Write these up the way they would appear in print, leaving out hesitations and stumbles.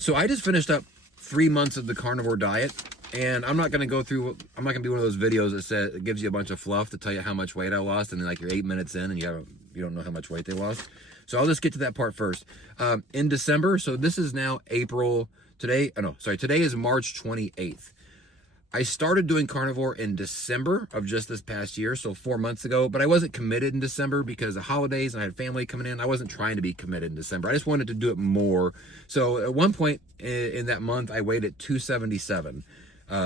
So I just finished up 3 months of the carnivore diet, and I'm not going to go through, I'm not going to be one of those videos that says, it gives you a bunch of fluff to tell you how much weight I lost, and then like you're 8 minutes in and you don't know how much weight they lost. So I'll just get to that part first. In December, so this is now April, today is March 28th. I started doing carnivore in December of just this past year, so 4 months ago, but I wasn't committed in December because of holidays and I had family coming in. I wasn't trying to be committed in December. I just wanted to do it more. So at one point in that month, I weighed at 277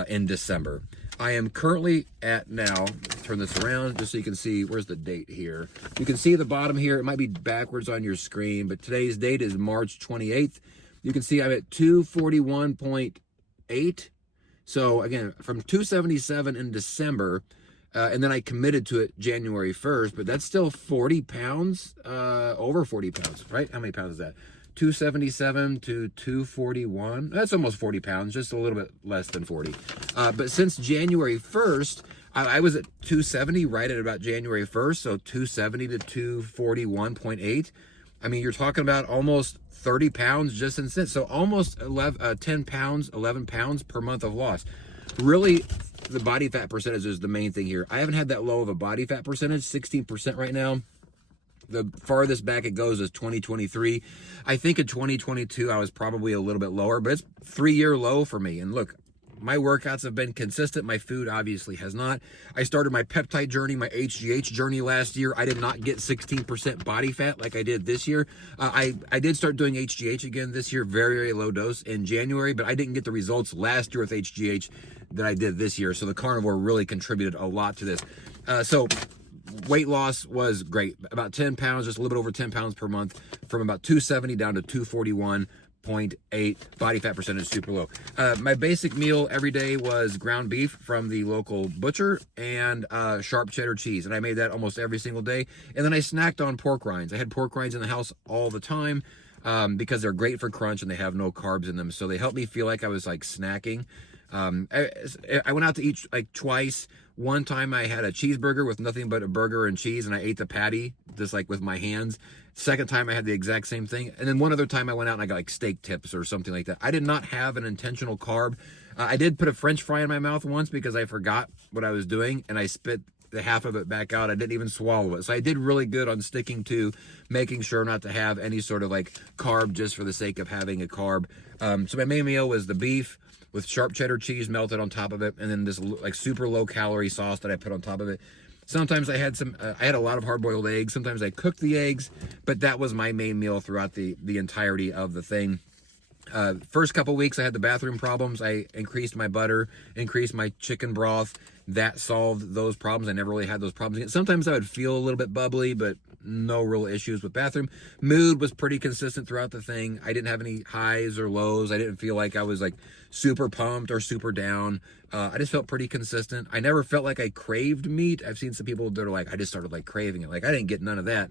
in December. I am currently at now, turn this around just so you can see, where's the date here? You can see the bottom here. It might be backwards on your screen, but today's date is March 28th. You can see I'm at 241.8. So again, from 277 in December, and then I committed to it January 1st, but that's still 40 pounds, over 40 pounds, right? How many pounds is that? 277 to 241. That's almost 40 pounds, just a little bit less than 40. But since January 1st, I was at 270 right at about January 1st. So 270 to 241.8. I mean, you're talking about almost 30 pounds just in since. So almost 10 pounds, 11 pounds per month of loss. Really, the body fat percentage is the main thing here. I haven't had that low of a body fat percentage, 16% right now. The farthest back it goes is 2023. I think in 2022, I was probably a little bit lower, but it's 3-year low for me. And look, my workouts have been consistent. My food obviously has not. I started my peptide journey, my HGH journey last year. I did not get 16% body fat like I did this year. I did start doing HGH again this year, very, very low dose in January, but I didn't get the results last year with HGH that I did this year. So the carnivore really contributed a lot to this. So weight loss was great. About 10 pounds, just a little bit over 10 pounds per month, from about 270 down to 241.8. Body fat percentage super low. My basic meal every day was ground beef from the local butcher and sharp cheddar cheese, and I made that almost every single day. And then I snacked on pork rinds. I had pork rinds in the house all the time because they're great for crunch and they have no carbs in them, so they helped me feel like I was like snacking. I went out to eat like twice. One time I had a cheeseburger with nothing but a burger and cheese, and I ate the patty just like with my hands. Second time I had the exact same thing. And then one other time I went out and I got like steak tips or something like that. I did not have an intentional carb. I did put a French fry in my mouth once because I forgot what I was doing, and I spit the half of it back out. I didn't even swallow it. So I did really good on sticking to making sure not to have any sort of like carb just for the sake of having a carb. So my main meal was the beef with sharp cheddar cheese melted on top of it, and then this like super low calorie sauce that I put on top of it. Sometimes I had I had a lot of hard-boiled eggs. Sometimes I cooked the eggs, but that was my main meal throughout the entirety of the thing. First couple weeks, I had the bathroom problems. I increased my butter, increased my chicken broth. That solved those problems. I never really had those problems again. Sometimes I would feel a little bit bubbly, but no real issues with bathroom. Mood was pretty consistent throughout the thing. I didn't have any highs or lows. I didn't feel like I was like super pumped or super down. I just felt pretty consistent. I never felt like I craved meat. I've seen some people that are like, I just started like craving it. Like I didn't get none of that.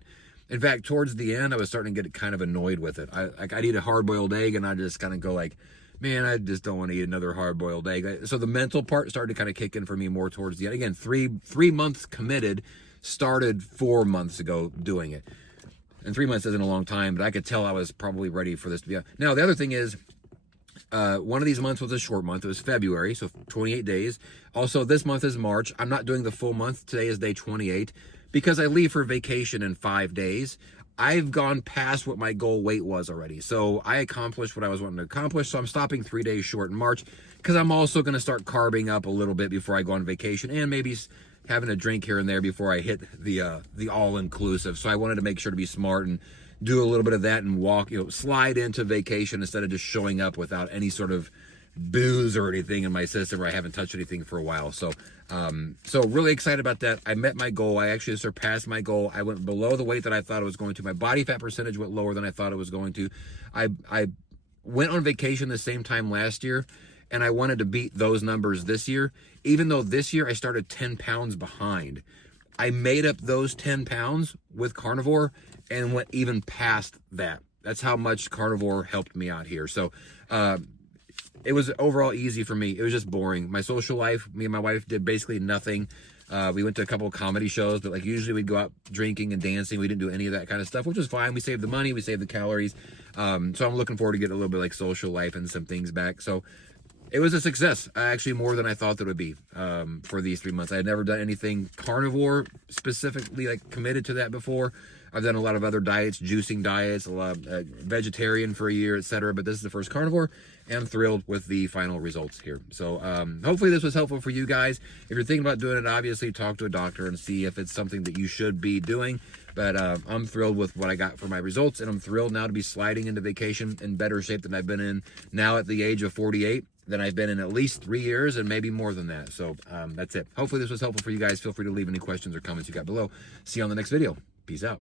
In fact, towards the end, I was starting to get kind of annoyed with it. I'd eat a hard-boiled egg, and I'd just kind of go like, man, I just don't want to eat another hard-boiled egg. So the mental part started to kind of kick in for me more towards the end. Again, three months committed, started 4 months ago doing it. And 3 months isn't a long time, but I could tell I was probably ready for this to be out. Now, the other thing is, one of these months was a short month. It was February, so 28 days. Also, this month is March. I'm not doing the full month. Today is day 28. Because I leave for vacation in 5 days, I've gone past what my goal weight was already. So I accomplished what I was wanting to accomplish. So I'm stopping 3 days short in March because I'm also going to start carbing up a little bit before I go on vacation, and maybe having a drink here and there before I hit the all-inclusive. So I wanted to make sure to be smart and do a little bit of that and walk, slide into vacation instead of just showing up without any sort of booze or anything in my system, or I haven't touched anything for a while. So really excited about that. I met my goal. I actually surpassed my goal. I went below the weight that I thought I was going to. My body fat percentage went lower than I thought it was going to. I went on vacation the same time last year, and I wanted to beat those numbers this year, even though this year I started 10 pounds behind. I made up those 10 pounds with carnivore and went even past that. That's how much carnivore helped me out here. So, it was overall easy for me. It was just boring. My social life, me and my wife did basically nothing. We went to a couple of comedy shows, but like usually we'd go out drinking and dancing. We didn't do any of that kind of stuff, which was fine. We saved the money, we saved the calories. So I'm looking forward to getting a little bit like social life and some things back. So it was a success, actually more than I thought that it would be for these 3 months. I had never done anything carnivore specifically, like committed to that before. I've done a lot of other diets, juicing diets, a lot of vegetarian for a year, etc. But this is the first carnivore, and I'm thrilled with the final results here. So hopefully this was helpful for you guys. If you're thinking about doing it, obviously talk to a doctor and see if it's something that you should be doing. But I'm thrilled with what I got for my results, and I'm thrilled now to be sliding into vacation in better shape than I've been in now at the age of 48 than I've been in at least 3 years, and maybe more than that. So that's it. Hopefully this was helpful for you guys. Feel free to leave any questions or comments you got below. See you on the next video. Peace out.